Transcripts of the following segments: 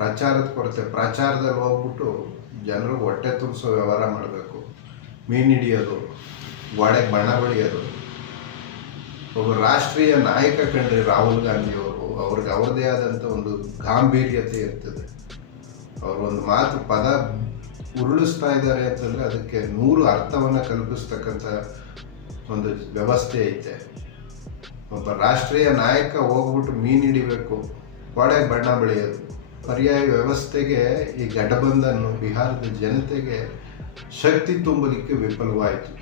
ಪ್ರಚಾರದ ಕೊರತೆ, ಪ್ರಚಾರದಲ್ಲಿ ಹೋಗ್ಬಿಟ್ಟು ಜನರಿಗೆ ಹೊಟ್ಟೆ ತುಂಬಿಸೋ ವ್ಯವಹಾರ ಮಾಡಬೇಕು. ಮೀನು ಹಿಡಿಯೋದು ಗೋಡೆಗೆ ಬಣ್ಣ ಬಳಿಯೋದು ಒಬ್ಬ ರಾಷ್ಟ್ರೀಯ ನಾಯಕ ಕಂಡ್ರಿ ರಾಹುಲ್ ಗಾಂಧಿಯವರು, ಅವ್ರಿಗೆ ಅವ್ರದೇ ಆದಂಥ ಒಂದು ಗಾಂಭೀರ್ಯತೆ ಇರ್ತದೆ. ಅವರು ಒಂದು ಮಾತು ಪದ ಉರುಳಿಸ್ತಾ ಇದ್ದಾರೆ ಅಂತಂದರೆ ಅದಕ್ಕೆ ನೂರು ಅರ್ಥವನ್ನು ಕಲ್ಪಿಸ್ತಕ್ಕಂಥ ಒಂದು ವ್ಯವಸ್ಥೆ ಐತೆ. ಒಬ್ಬ ರಾಷ್ಟ್ರೀಯ ನಾಯಕ ಹೋಗ್ಬಿಟ್ಟು ಮೀನು ಹಿಡಿಬೇಕು ಗೋಡೆಗೆ ಬಣ್ಣ ಬೆಳೆಯೋದು ಪರ್ಯಾಯ ವ್ಯವಸ್ಥೆಗೆ ಈ ಗಡಬಂಧನ ಬಿಹಾರದ ಜನತೆಗೆ ಶಕ್ತಿ ತುಂಬಲಿಕ್ಕೆ ವಿಫಲವಾಯಿತು.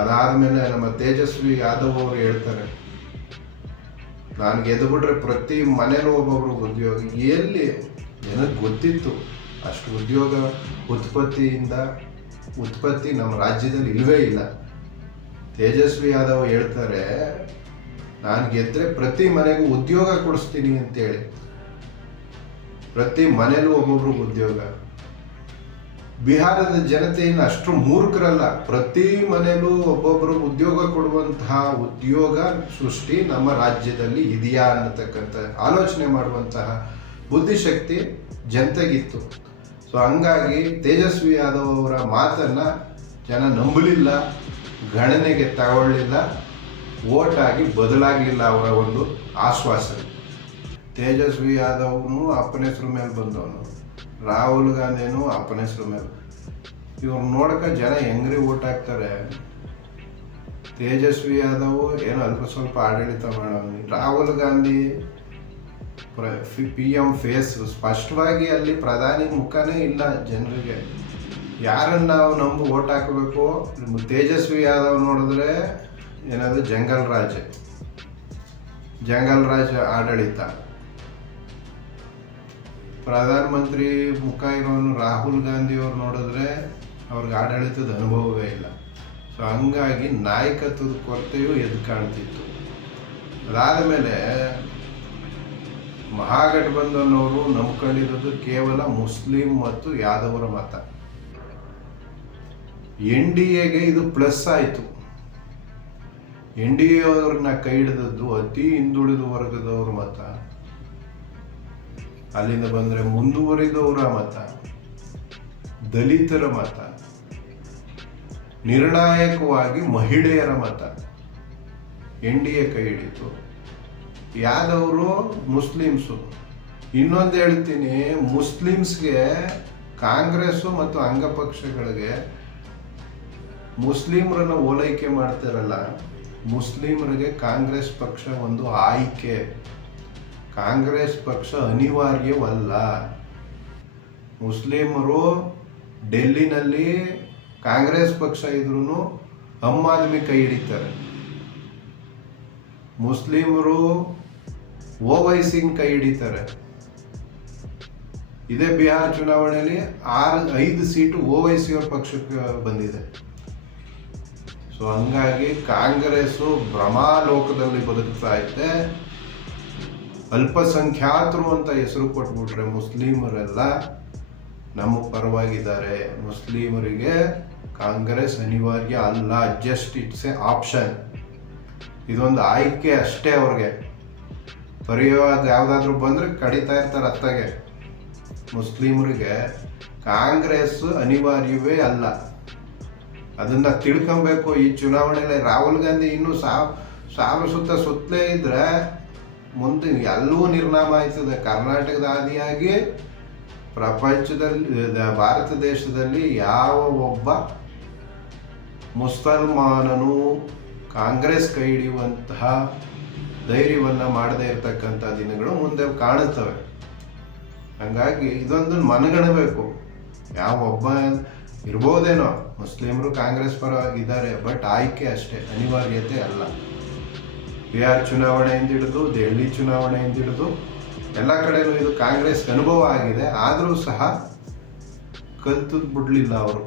ಅದಾದಮೇಲೆ ನಮ್ಮ ತೇಜಸ್ವಿ ಯಾದವ್ ಅವರು ಹೇಳ್ತಾರೆ ನಾನು ಗೆದ್ದುಬಿಟ್ರೆ ಪ್ರತಿ ಮನೇಲೂ ಒಬ್ಬೊಬ್ರು ಉದ್ಯೋಗ, ಎಲ್ಲಿ ನನಗೆ ಗೊತ್ತಿತ್ತು ಅಷ್ಟು ಉದ್ಯೋಗ ಉತ್ಪತ್ತಿಯಿಂದ ಉತ್ಪತ್ತಿ ನಮ್ಮ ರಾಜ್ಯದಲ್ಲಿ ಇಲ್ಲವೇ ಇಲ್ಲ? ತೇಜಸ್ವಿ ಯಾದವ್ ಹೇಳ್ತಾರೆ, ನಾನು ಗೆದ್ರೆ ಪ್ರತಿ ಮನೆಗೂ ಉದ್ಯೋಗ ಕೊಡಿಸ್ತೀನಿ ಅಂತೇಳಿ. ಪ್ರತಿ ಮನೇಲೂ ಒಬ್ಬೊಬ್ರು ಉದ್ಯೋಗ. ಬಿಹಾರದ ಜನತೆಯನ್ನು ಅಷ್ಟು ಮೂರ್ಖರಲ್ಲ. ಪ್ರತಿ ಮನೆಯಲ್ಲೂ ಒಬ್ಬೊಬ್ಬರು ಉದ್ಯೋಗ ಕೊಡುವಂತಹ ಉದ್ಯೋಗ ಸೃಷ್ಟಿ ನಮ್ಮ ರಾಜ್ಯದಲ್ಲಿ ಇದೆಯಾ ಅನ್ನತಕ್ಕಂಥ ಆಲೋಚನೆ ಮಾಡುವಂತಹ ಬುದ್ಧಿಶಕ್ತಿ ಜನತೆಗಿತ್ತು. ಸೊ ಹಂಗಾಗಿ ತೇಜಸ್ವಿ ಯಾದವ್ ಅವರ ಮಾತನ್ನ ಜನ ನಂಬಲಿಲ್ಲ, ಗಣನೆಗೆ ತಗೊಳ್ಳಿಲ್ಲ ಓಟಾಗಿ ಬದಲಾಗಲಿಲ್ಲ ಅವರ ಒಂದು ಆಶ್ವಾಸನೆ. ತೇಜಸ್ವಿ ಯಾದವ್ನು ಅಪ್ಪನ ಹೆಸರು ಮೇಲೆ ಬಂದವನು. ರಾಹುಲ್ ಗಾಂಧಿನೂ ಅಪ್ಪನ ಹೆಸರು ಮೇಲೆ. ಇವ್ರು ನೋಡಕ ಜನ ಹೆಂಗ್ರಿ ಓಟ್ ಹಾಕ್ತಾರೆ? ತೇಜಸ್ವಿ ಯಾದವ್ ಏನೋ ಅಲ್ಪ ಸ್ವಲ್ಪ ಆಡಳಿತ ಮಾಡೋನು ರಾಹುಲ್ ಗಾಂಧಿ ಪಿ ಎಂ ಫೇಸ್ ಸ್ಪಷ್ಟವಾಗಿ ಅಲ್ಲಿ ಪ್ರಧಾನಿ ಮುಖನೇ ಇಲ್ಲ ಜನರಿಗೆ. ಯಾರನ್ನ ನಾವು ನಂಬಿ ಓಟ್ ಹಾಕಬೇಕು? ತೇಜಸ್ವಿ ಯಾದವ್ ನೋಡಿದ್ರೆ ಏನದು? ಜಂಗಲ್ ರಾಜ. ಜಂಗಲ್ ರಾಜ ಆಡಳಿತ. ಪ್ರಧಾನಮಂತ್ರಿ ಮುಖ ಇರೋನು ರಾಹುಲ್ ಗಾಂಧಿ ಅವ್ರು ನೋಡಿದ್ರೆ ಅವ್ರಿಗೆ ಆಡಳಿತದ ಅನುಭವವೇ ಇಲ್ಲ. ಸೊ ಹಂಗಾಗಿ ನಾಯಕತ್ವದ ಕೊರತೆಯೂ ಎದ್ದು ಕಾಣ್ತಿತ್ತು. ಅದಾದ ಮೇಲೆ ಮಹಾಗಠಬಂಧನವರು ನಂಬ್ಕೊಂಡಿರೋದು ಕೇವಲ ಮುಸ್ಲಿಂ ಮತ್ತು ಯಾದವರ ಮತ. ಎನ್ ಡಿ ಎಗೆ ಇದು ಪ್ಲಸ್ ಆಯಿತು. ಎನ್ ಡಿ ಎ ಅವ್ರನ್ನ ಕೈ ಹಿಡಿದದ್ದು ಅತಿ ಹಿಂದುಳಿದ ವರ್ಗದವ್ರ ಮತ. ಅಲ್ಲಿಂದ ಬಂದರೆ ಮುಂದುವರಿದವರ ಮತ, ದಲಿತರ ಮತ, ನಿರ್ಣಾಯಕವಾಗಿ ಮಹಿಳೆಯರ ಮತ. ಎನ್ ಡಿ ಎ ಕೈ ಹಿಡಿತು. ಯಾದವರು ಮುಸ್ಲಿಮ್ಸು. ಇನ್ನೊಂದು ಹೇಳ್ತೀನಿ, ಮುಸ್ಲಿಮ್ಸ್ಗೆ ಕಾಂಗ್ರೆಸ್ಸು ಮತ್ತು ಅಂಗಪಕ್ಷಗಳಿಗೆ ಮುಸ್ಲಿಮ್ರನ್ನ ಓಲೈಕೆ ಮಾಡ್ತಿರಲ್ಲ, ಮುಸ್ಲಿಮರಿಗೆ ಕಾಂಗ್ರೆಸ್ ಪಕ್ಷ ಒಂದು ಆಯ್ಕೆ. ಕಾಂಗ್ರೆಸ್ ಪಕ್ಷ ಅನಿವಾರ್ಯವಲ್ಲ. ಮುಸ್ಲಿಮರು ಡೆಲ್ಲಿನಲ್ಲಿ ಕಾಂಗ್ರೆಸ್ ಪಕ್ಷ ಇದ್ರೂ ಅಮ್ಮ ಆದ್ಮಿ ಕೈ ಹಿಡಿತಾರೆ. ಮುಸ್ಲಿಮರು ಓವೈಸಿಂಗ್ ಕೈ ಹಿಡಿತಾರೆ. ಇದೇ ಬಿಹಾರ್ ಚುನಾವಣೆಯಲ್ಲಿ ಆರು, ಐದು ಸೀಟು ಓವೈಸಿ ಅವ್ರ ಪಕ್ಷಕ್ಕೆ ಬಂದಿದೆ. ಸೊ ಹಂಗಾಗಿ ಕಾಂಗ್ರೆಸ್ಸು ಭ್ರಮಾಲೋಕದಲ್ಲಿ ಬದುಕ್ತಾ ಐತೆ ಅಲ್ಪಸಂಖ್ಯಾತರು ಅಂತ ಹೆಸರು ಕೊಟ್ಬಿಟ್ರೆ ಮುಸ್ಲಿಮರೆಲ್ಲ ನಮ್ಮ ಪರವಾಗಿದ್ದಾರೆ. ಮುಸ್ಲಿಮರಿಗೆ ಕಾಂಗ್ರೆಸ್ ಅನಿವಾರ್ಯ ಅಲ್ಲ ಜಸ್ಟ್ ಇಟ್ಸ್ ಎ ಆಪ್ಷನ್ ಇದೊಂದು ಆಯ್ಕೆ ಅಷ್ಟೇ ಅವ್ರಿಗೆ. ಪರಿವಾದ ಯಾವುದಾದ್ರೂ ಬಂದರೆ ಕಡಿತಾ ಇರ್ತಾರೆ ಅತ್ತಾಗೆ. ಮುಸ್ಲಿಮರಿಗೆ ಕಾಂಗ್ರೆಸ್ ಅನಿವಾರ್ಯವೇ ಅಲ್ಲ. ಅದನ್ನ ತಿಳ್ಕೊಬೇಕು ಈ ಚುನಾವಣೆಯಲ್ಲಿ. ರಾಹುಲ್ ಗಾಂಧಿ ಇನ್ನೂ ಸಾವು ಸುತ್ತ ಸುತ್ತಲೇ ಇದ್ರೆ ಮುಂದೆ ಎಲ್ಲವೂ ನಿರ್ನಾಮ ಆಯ್ತದೆ. ಕರ್ನಾಟಕದ ಆದಿಯಾಗಿ ಪ್ರಪಂಚದಲ್ಲಿ ಭಾರತ ದೇಶದಲ್ಲಿ ಯಾವ ಒಬ್ಬ ಮುಸಲ್ಮಾನನು ಕಾಂಗ್ರೆಸ್ ಕೈ ಹಿಡಿಯುವಂತಹ ಧೈರ್ಯವನ್ನು ಮಾಡದೇ ಇರತಕ್ಕಂಥ ದಿನಗಳು ಮುಂದೆ ಕಾಣುತ್ತವೆ. ಹಂಗಾಗಿ ಇದೊಂದು ಮನಗಣಬೇಕು. ಯಾವ ಒಬ್ಬ ಇರ್ಬೋದೇನೋ. ಮುಸ್ಲಿಮರು ಕಾಂಗ್ರೆಸ್ ಪರವಾಗಿದ್ದಾರೆ ಬಟ್ ಆಯ್ಕೆ ಅಷ್ಟೇ, ಅನಿವಾರ್ಯತೆ ಅಲ್ಲ. ಬಿಹಾರ್ ಚುನಾವಣೆಯಿಂದ ಹಿಡಿದು, ದೆಹಲಿ ಚುನಾವಣೆಯಿಂದ ಹಿಡಿದು, ಎಲ್ಲ ಕಡೆಯೂ ಇದು ಕಾಂಗ್ರೆಸ್ ಅನುಭವ ಆಗಿದೆ. ಆದರೂ ಸಹ ಕಲ್ತು ಬಿಡಲಿಲ್ಲ ಅವರು.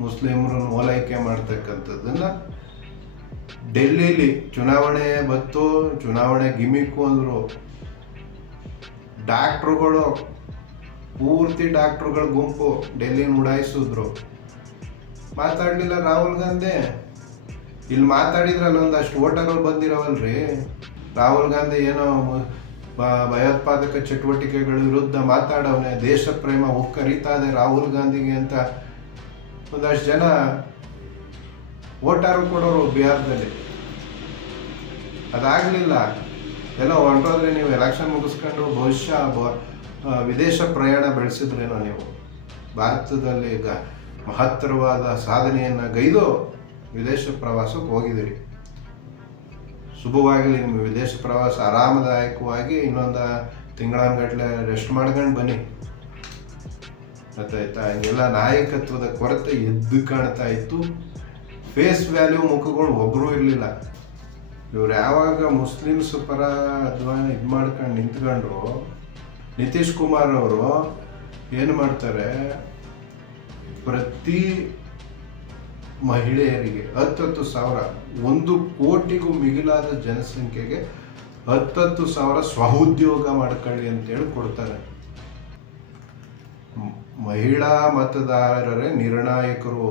ಮುಸ್ಲಿಮರನ್ನು ಓಲೈಕೆ ಮಾಡ್ತಕ್ಕಂಥದ್ದನ್ನ ಡೆಲ್ಲಿಲಿ ಚುನಾವಣೆ ಬತ್ತು ಚುನಾವಣೆ ಗಿಮಿಕ್ಕು ಅಂದರು. ಡಾಕ್ಟ್ರುಗಳು, ಪೂರ್ತಿ ಡಾಕ್ಟ್ರುಗಳ ಗುಂಪು ಡೆಲ್ಲಿನ ಉಡಾಯಿಸಿದ್ರು ಮಾತಾಡಲಿಲ್ಲ ರಾಹುಲ್ ಗಾಂಧಿ. ಇಲ್ಲಿ ಮಾತಾಡಿದ್ರಲ್ಲ ಒಂದಷ್ಟು ಓಟಗಳು ಬಂದಿರವಲ್ರಿ. ರಾಹುಲ್ ಗಾಂಧಿ ಏನೋ ಭಯೋತ್ಪಾದಕ ಚಟುವಟಿಕೆಗಳ ವಿರುದ್ಧ ಮಾತಾಡವನೆ ದೇಶ ಪ್ರೇಮ ಇದೆ ರಾಹುಲ್ ಗಾಂಧಿಗೆ ಅಂತ ಒಂದಷ್ಟು ಜನ ಓಟಾರು ಕೊಡೋರು ಬಿಹಾರದಲ್ಲಿ. ಅದಾಗಲಿಲ್ಲ. ಎಲ್ಲ ಹೊಂಟೋದ್ರೆ ನೀವು ಎಲೆಕ್ಷನ್ ಮುಗಿಸ್ಕೊಂಡು ಬಹುಶಃ ವಿದೇಶ ಪ್ರಯಾಣ ಬೆಳೆಸಿದ್ರೇನೋ ನೀವು. ಭಾರತದಲ್ಲಿ ಈಗ ಮಹತ್ತರವಾದ ಸಾಧನೆಯನ್ನು ಗೈದು ವಿದೇಶ ಪ್ರವಾಸಕ್ಕೆ ಹೋಗಿದ್ದೀರಿ ಶುಭವಾಗಲಿ ನಿಮ್ಮ ವಿದೇಶ ಪ್ರವಾಸ ಆರಾಮದಾಯಕವಾಗಿ ಇನ್ನೊಂದು ತಿಂಗಳಾನ್ಗಟ್ಲೆ ರೆಸ್ಟ್ ಮಾಡ್ಕೊಂಡು ಬನ್ನಿ. ಗೊತ್ತಾಯ್ತಾ ಹಂಗೆಲ್ಲ ನಾಯಕತ್ವದ ಕೊರತೆ ಎದ್ದು ಕಾಣ್ತಾ ಇತ್ತು. ಫೇಸ್ ವ್ಯಾಲ್ಯೂ ಮುಖಗಳು ಒಬ್ಬರೂ ಇರಲಿಲ್ಲ. ಇವ್ರು ಯಾವಾಗ ಮುಸ್ಲಿಮ್ಸ್ ಪರ ಅಥವಾ ಇದು ಮಾಡ್ಕೊಂಡು ನಿಂತ್ಕೊಂಡ್ರು, ನಿತೀಶ್ ಕುಮಾರ್ ಅವರು ಏನು ಮಾಡ್ತಾರೆ, ಪ್ರತಿ ಮಹಿಳೆಯರಿಗೆ ಹತ್ತತ್ತು ಸಾವಿರ, ಒಂದು ಕೋಟಿಗೂ ಮಿಗಿಲಾದ ಜನಸಂಖ್ಯೆಗೆ ಹತ್ತತ್ತು ಸಾವಿರ ಸ್ವಉದ್ಯೋಗ ಮಾಡ್ಕೊಳ್ಳಿ ಅಂತೇಳಿ ಕೊಡ್ತಾರೆ. ಮಹಿಳಾ ಮತದಾರರೇ, ನಿರ್ಣಾಯಕರು,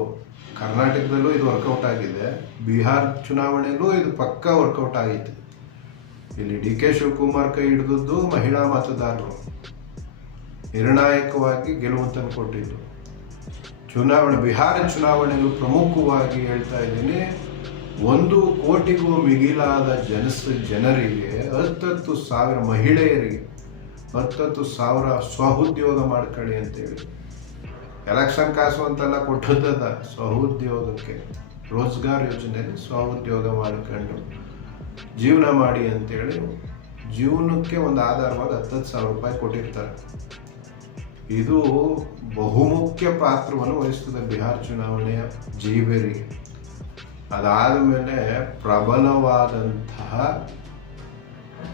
ಕರ್ನಾಟಕದಲ್ಲೂ ಇದು ವರ್ಕೌಟ್ ಆಗಿದೆ. ಬಿಹಾರ್ ಚುನಾವಣೆಯಲ್ಲೂ ಇದು ಪಕ್ಕಾ ವರ್ಕೌಟ್ ಆಗಿತ್ತು ಇಲ್ಲಿ ಡಿ ಕೆ ಶಿವಕುಮಾರ್ ಕೈ ಹಿಡಿದದ್ದು ಮಹಿಳಾ ಮತದಾರರು. ನಿರ್ಣಾಯಕವಾಗಿ ಗೆಲುವು ತಂದು ಕೊಟ್ಟಿದ್ದು. ಚುನಾವಣೆ, ಬಿಹಾರ ಚುನಾವಣೆಯಲ್ಲೂ ಪ್ರಮುಖವಾಗಿ ಹೇಳ್ತಾ ಇದ್ದೀನಿ, ಒಂದು ಕೋಟಿಗೂ ಮಿಗಿಲಾದ ಜನಸ, ಜನರಿಗೆ, ಹತ್ತತ್ತು ಸಾವಿರ ಮಹಿಳೆಯರಿಗೆ, ಹತ್ತತ್ತು ಸಾವಿರ ಸ್ವಉದ್ಯೋಗ ಮಾಡ್ಕೊಳ್ಳಿ ಅಂತೇಳಿ ಎಲೆಕ್ಷನ್ ಕಾಸು ಅಂತೆಲ್ಲ ಕೊಟ್ಟದ್ದದ ಸ್ವಉದ್ಯೋಗಕ್ಕೆ, ರೋಜ್ಗಾರ್ ಯೋಜನೆಯಲ್ಲಿ ಸ್ವಉದ್ಯೋಗ ಮಾಡಿಕೊಂಡು ಜೀವನ ಮಾಡಿ ಅಂತೇಳಿ ಜೀವನಕ್ಕೆ ಒಂದು ಆಧಾರವಾಗಿ ಹತ್ತತ್ತು ಸಾವಿರ ರೂಪಾಯಿ ಕೊಟ್ಟಿರ್ತಾರೆ. ಇದು ಬಹುಮುಖ್ಯ ಪಾತ್ರವನ್ನು ವಹಿಸ್ತದೆ ಬಿಹಾರ್ ಚುನಾವಣೆಯ ಜೀವರಿಗೆ ಅದಾದ ಮೇಲೆ ಪ್ರಬಲವಾದಂತಹ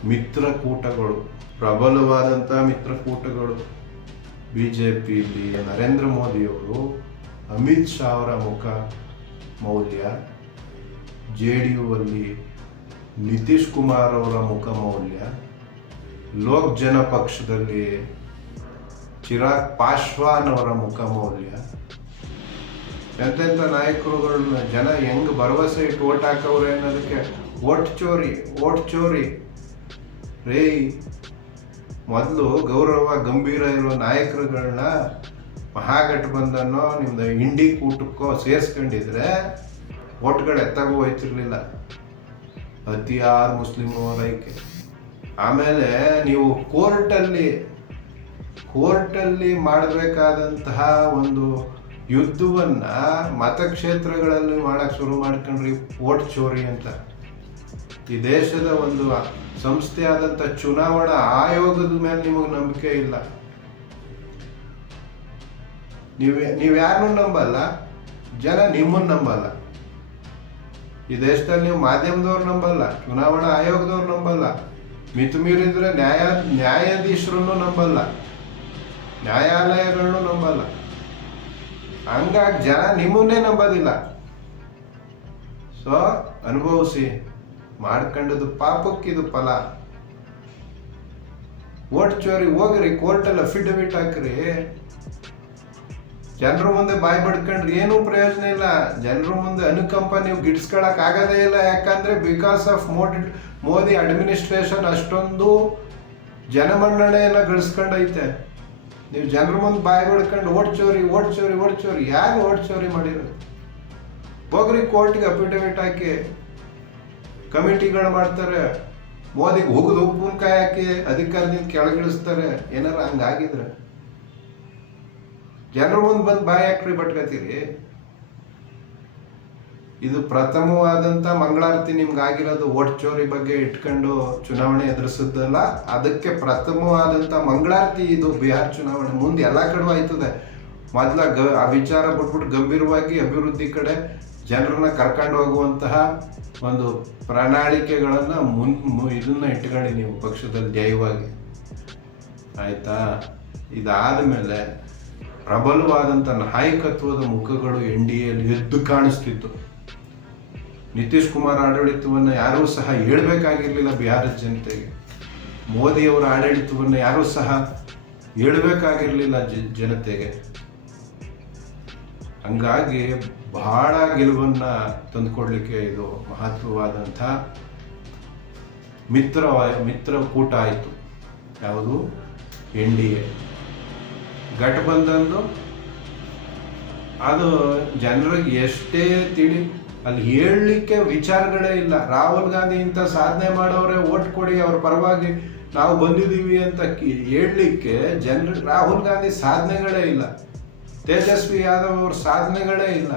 ಮಿತ್ರಕೂಟಗಳು ಪ್ರಬಲವಾದಂತಹ ಮಿತ್ರಕೂಟಗಳು ಬಿ ಜೆ ಪಿಲಿ ನರೇಂದ್ರ ಮೋದಿಯವರು, ಅಮಿತ್ ಶಾ ಅವರ ಮುಖ ಮೌಲ್ಯ, ಜೆ ಡಿ ಯು ಅಲ್ಲಿ ನಿತೀಶ್ ಕುಮಾರ್ ಅವರ ಮುಖ ಮೌಲ್ಯ, ಲೋಕ್ ಜನ ಪಕ್ಷದಲ್ಲಿ ಚಿರಾಗ್ ಪಾಶ್ವಾನ್ ಅವರ ಮುಖಮೌಲ್ಯ ಎಂತೆಂಥ ನಾಯಕರುಗಳನ್ನ ಜನ ಹೆಂಗ್ ಭರವಸೆ ಇಟ್ಟು ಓಟ್ ಹಾಕವ್ರೆ ಅನ್ನೋದಕ್ಕೆ ಓಟ್ ಚೋರಿ ಓಟ್ ಚೋರಿ. ರೇ ಮೊದಲು ಗೌರವ, ಗಂಭೀರ ಇರೋ ನಾಯಕರುಗಳನ್ನ ಮಹಾಗಠಬಂಧನೋ ನಿಮ್ದು ಇಂಡಿ ಕೂಟಕ್ಕೋ ಸೇರಿಸ್ಕೊಂಡಿದ್ರೆ ಓಟ್ಗಳು ಎತ್ತಾಗೂ ಹೋಯ್ತಿರ್ಲಿಲ್ಲ. ಅತಿಯಾದ ಮುಸ್ಲಿಮ್ ರೈಕೆ ಆಮೇಲೆ ನೀವು ಕೋರ್ಟಲ್ಲಿ ಕೋರ್ಟಲ್ಲಿ ಮಾಡಬೇಕಾದಂತಹ ಒಂದು ಯುದ್ಧವನ್ನ ಮತಕ್ಷೇತ್ರಗಳಲ್ಲಿ ಮಾಡಕ್ ಶುರು ಮಾಡ್ಕೊಂಡ್ರಿ, ಓಟ್ ಚೋರಿ ಅಂತ. ಈ ದೇಶದ ಒಂದು ಸಂಸ್ಥೆ ಆದಂತ ಚುನಾವಣಾ ಆಯೋಗದ ಮೇಲೆ ನಿಮಗೆ ನಂಬಿಕೆ ಇಲ್ಲ. ನೀವೇ ಯಾರನ್ನೂ ನಂಬಲ್ಲ, ಜನ ನಿಮ್ಮನ್ನು ನಂಬಲ್ಲ. ಈ ದೇಶದಲ್ಲಿ ನೀವು ಮಾಧ್ಯಮದವ್ರು ನಂಬಲ್ಲ, ಚುನಾವಣಾ ಆಯೋಗದವ್ರು ನಂಬಲ್ಲ. ಮಿತು ಮೀರಿದ್ರೆ ನ್ಯಾಯ, ನ್ಯಾಯಾಧೀಶರನ್ನು ನಂಬಲ್ಲ. ನ್ಯಾಯಾಲಯಗಳನ್ನು ನಂಬಲ್ಲ. ಹಂಗಾಗಿ ಜನ ನಿಮ್ಮನ್ನೇ ನಂಬೋದಿಲ್ಲ. ಸೊ ಅನುಭವಿಸಿ, ಮಾಡ್ಕೊಂಡಿದ್ದು ಪಾಪಕ್ಕಿದು ಫಲ. ಓಟ್ ಚೋರಿ ಹೋಗ್ರಿ, ಕೋರ್ಟಲ್ಲಿ ಅಫಿಡವಿಟ್ ಹಾಕ್ರಿ. ಜನರ ಮುಂದೆ ಬಾಯಿ ಬಡ್ಕೊಂಡ್ರೆ ಏನೂ ಪ್ರಯೋಜನ ಇಲ್ಲ. ಜನರ ಮುಂದೆ ಅನುಕಂಪ ನೀವು ಗಿಡ್ಸ್ಕೊಳಕ್ ಆಗದೇ ಇಲ್ಲ. ಯಾಕಂದ್ರೆ ಬಿಕಾಸ್ ಆಫ್ ಮೋಡಿ ಮೋದಿ ಅಡ್ಮಿನಿಸ್ಟ್ರೇಷನ್ ಅಷ್ಟೊಂದು ಜನಮನ್ನಣೆಯನ್ನು ಗಳಿಸ್ಕೊಂಡೈತೆ. ನೀವು ಜನರ ಮುಂದೆ ಬಾಯಿ ಬಿಡ್ಕೊಂಡು ಓಟ್ ಚೋರಿ ಓಟ್ ಚೋರಿ ಯಾರು ಓಟ್ ಚೋರಿ ಮಾಡಿರೋದು? ಹೋಗ್ರಿ ಕೋರ್ಟ್ಗೆ ಅಫಿಡವಿಟ್ ಹಾಕಿ ಕಮಿಟಿಗಳು ಮಾಡ್ತಾರೆ, ಮೋದಿಗೆ ಹೋಗುದು ಉಪ್ಪಿನಕಾಯಿ ಹಾಕಿ ಅಧಿಕಾರದಿಂದ ಕೆಳಗಿಳಿಸ್ತಾರೆ, ಏನಾರ ಹಂಗಾಗಿದ್ರೆ? ಜನರ ಮುಂದೆ ಬಂದು ಬಾಯಿ ಹಾಕ್ರಿ ಬಟ್ಕತ್ತೀರಿ ಇದು ಪ್ರಥಮವಾದಂತ ಮಂಗಳಾರತಿ ನಿಮ್ಗೆ ಆಗಿರೋದು ಓಟ್ ಚೋರಿ ಬಗ್ಗೆ ಇಟ್ಕೊಂಡು ಚುನಾವಣೆ ಎದುರಿಸಿದ್ದಲ್ಲ ಅದಕ್ಕೆ ಪ್ರಥಮವಾದಂತ ಮಂಗಳಾರತಿ ಇದು ಬಿಹಾರ್ ಚುನಾವಣೆ. ಮುಂದೆ ಎಲ್ಲ ಕಡೆ ಆಯ್ತದೆ. ಮೊದ್ಲ ಗ, ಆ ವಿಚಾರ ಬಿಟ್ಬಿಟ್ಟು ಗಂಭೀರವಾಗಿ ಅಭಿವೃದ್ಧಿ ಕಡೆ ಜನರನ್ನ ಕರ್ಕೊಂಡು ಹೋಗುವಂತಹ ಒಂದು ಪ್ರಣಾಳಿಕೆಗಳನ್ನ ಮುನ್ ಇದನ್ನ ಇಟ್ಕೊಳ್ಳಿ ನೀವು ಪಕ್ಷದಲ್ಲಿ ಧ್ಯೇಯವಾಗಿ. ಆಯ್ತಾ? ಇದಾದ ಮೇಲೆ ಪ್ರಬಲವಾದಂಥ ನಾಯಕತ್ವದ ಮುಖಗಳು ಎನ್ ಡಿ ಎಲ್ಲಿ ಎದ್ದು ಕಾಣಿಸ್ತಿತ್ತು. ನಿತೀಶ್ ಕುಮಾರ್ ಆಡಳಿತವನ್ನು ಯಾರೂ ಸಹ ಹೇಳಬೇಕಾಗಿರಲಿಲ್ಲ ಬಿಹಾರದ ಜನತೆಗೆ. ಮೋದಿಯವರ ಆಡಳಿತವನ್ನು ಯಾರೂ ಸಹ ಹೇಳಬೇಕಾಗಿರಲಿಲ್ಲ ಜನತೆಗೆ. ಹಂಗಾಗಿ ಬಹಳ ಗೆಲುವನ್ನು ತಂದುಕೊಡ್ಲಿಕ್ಕೆ ಇದು ಮಹತ್ವವಾದಂಥ ಮಿತ್ರ ಮಿತ್ರ ಕೂಟ ಆಯಿತು. ಯಾವುದು? N D A. ಗಠಬಂಧನ್ದು ಅದು ಜನರಿಗೆ ಎಷ್ಟೇ ತಿಳಿ ಅಲ್ಲಿ ಹೇಳಲಿಕ್ಕೆ ವಿಚಾರಗಳೇ ಇಲ್ಲ. ರಾಹುಲ್ ಗಾಂಧಿ ಇಂಥ ಸಾಧನೆ ಮಾಡೋರೆ ಓಟ್ ಕೊಡಿ, ಅವ್ರ ಪರವಾಗಿ ನಾವು ಬಂದಿದ್ದೀವಿ ಅಂತ ಹೇಳಲಿಕ್ಕೆ ಜನರು, ರಾಹುಲ್ ಗಾಂಧಿ ಸಾಧನೆಗಳೇ ಇಲ್ಲ. ತೇಜಸ್ವಿ ಯಾದವ್ ಅವ್ರ ಸಾಧನೆಗಳೇ ಇಲ್ಲ.